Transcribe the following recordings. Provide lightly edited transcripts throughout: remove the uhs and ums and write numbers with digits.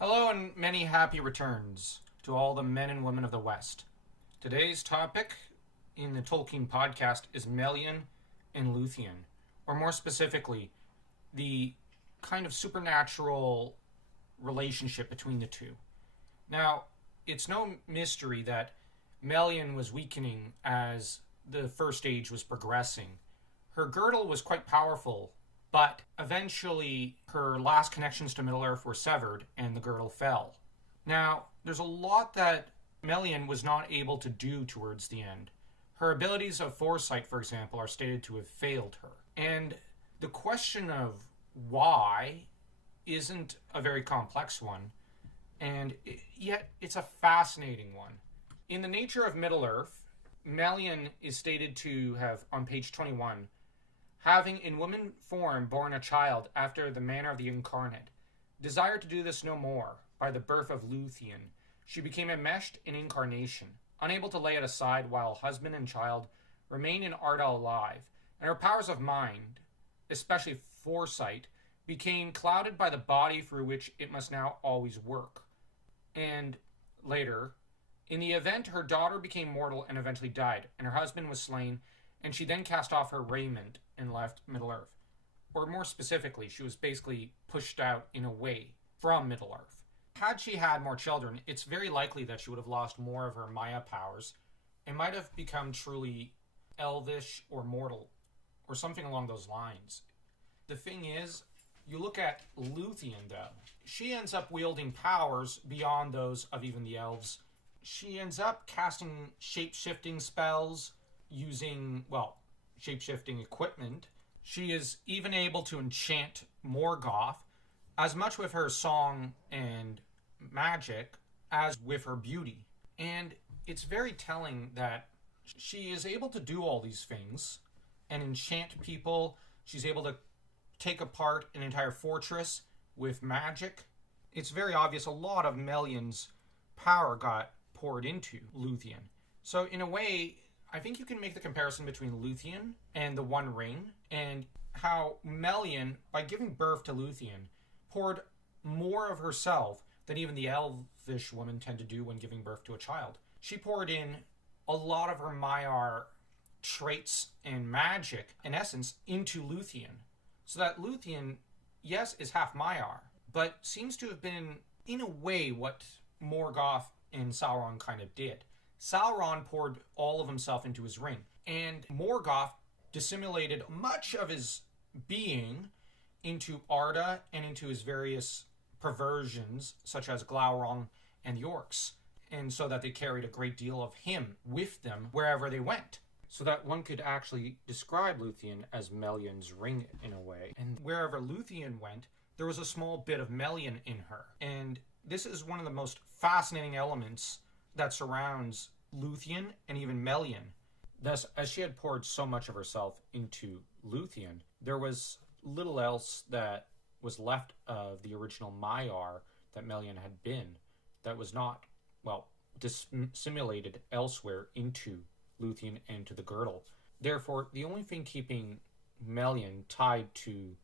Hello and many happy returns to all the men and women of the West. Today's topic in the Tolkien podcast is Melian and Luthien, or more specifically, the kind of supernatural relationship between the two. Now, it's no mystery that Melian was weakening as the First Age was progressing. Her girdle was quite powerful, but eventually her last connections to Middle-earth were severed and the girdle fell. Now, there's a lot that Melian was not able to do towards the end. Her abilities of foresight, for example, are stated to have failed her. And the question of why isn't a very complex one, and yet it's a fascinating one. In the nature of Middle-earth, Melian is stated to have, on page 21, having in woman form born a child after the manner of the incarnate, desired to do this no more. By the birth of Luthien, she became enmeshed in incarnation, unable to lay it aside while husband and child remain in Arda alive, and her powers of mind, especially foresight, became clouded by the body through which it must now always work. And later, in the event, her daughter became mortal and eventually died, and her husband was slain, and she then cast off her raiment and left Middle-earth. Or more specifically, she was basically pushed out in a way from Middle-earth. Had she had more children, it's very likely that she would have lost more of her Maya powers and might have become truly elvish or mortal, or something along those lines. The thing is, you look at Luthien, though. She ends up wielding powers beyond those of even the elves. She ends up casting shape-shifting spells, using, shape-shifting equipment. She is even able to enchant Morgoth, as much with her song and magic as with her beauty. And it's very telling that she is able to do all these things and enchant people. She's able to take apart an entire fortress with magic. It's very obvious a lot of Melian's power got poured into Luthien. So in a way, I think you can make the comparison between Luthien and the One Ring, and how Melian, by giving birth to Luthien, poured more of herself than even the elvish women tend to do when giving birth to a child. She poured in a lot of her Maiar traits and magic, in essence, into Luthien. So that Luthien, yes, is half Maiar, but seems to have been, in a way, what Morgoth and Sauron kind of did. Sauron poured all of himself into his ring, and Morgoth dissimulated much of his being into Arda and into his various perversions, such as Glaurung and the Orcs, and so that they carried a great deal of him with them wherever they went. So that one could actually describe Luthien as Melian's ring in a way. And wherever Luthien went, there was a small bit of Melian in her. And this is one of the most fascinating elements that surrounds Luthien and even Melian. Thus, as she had poured so much of herself into Luthien, there was little else that was left of the original Maiar that Melian had been that was not, dissimulated elsewhere into Luthien and to the girdle. Therefore, the only thing keeping Melian tied to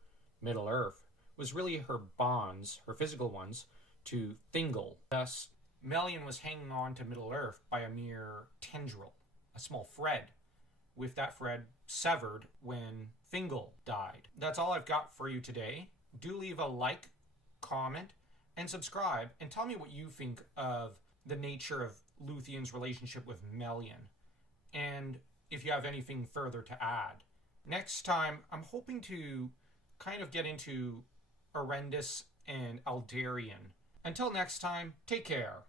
Middle-earth was really her bonds, her physical ones, to Thingol. Thus, Melian was hanging on to Middle-earth by a mere tendril, a small thread, with that thread severed when Thingol died. That's all I've got for you today. Do leave a like, comment, and subscribe, and tell me what you think of the nature of Luthien's relationship with Melian, and if you have anything further to add. Next time, I'm hoping to kind of get into Arendis and Aldarion. Until next time, take care.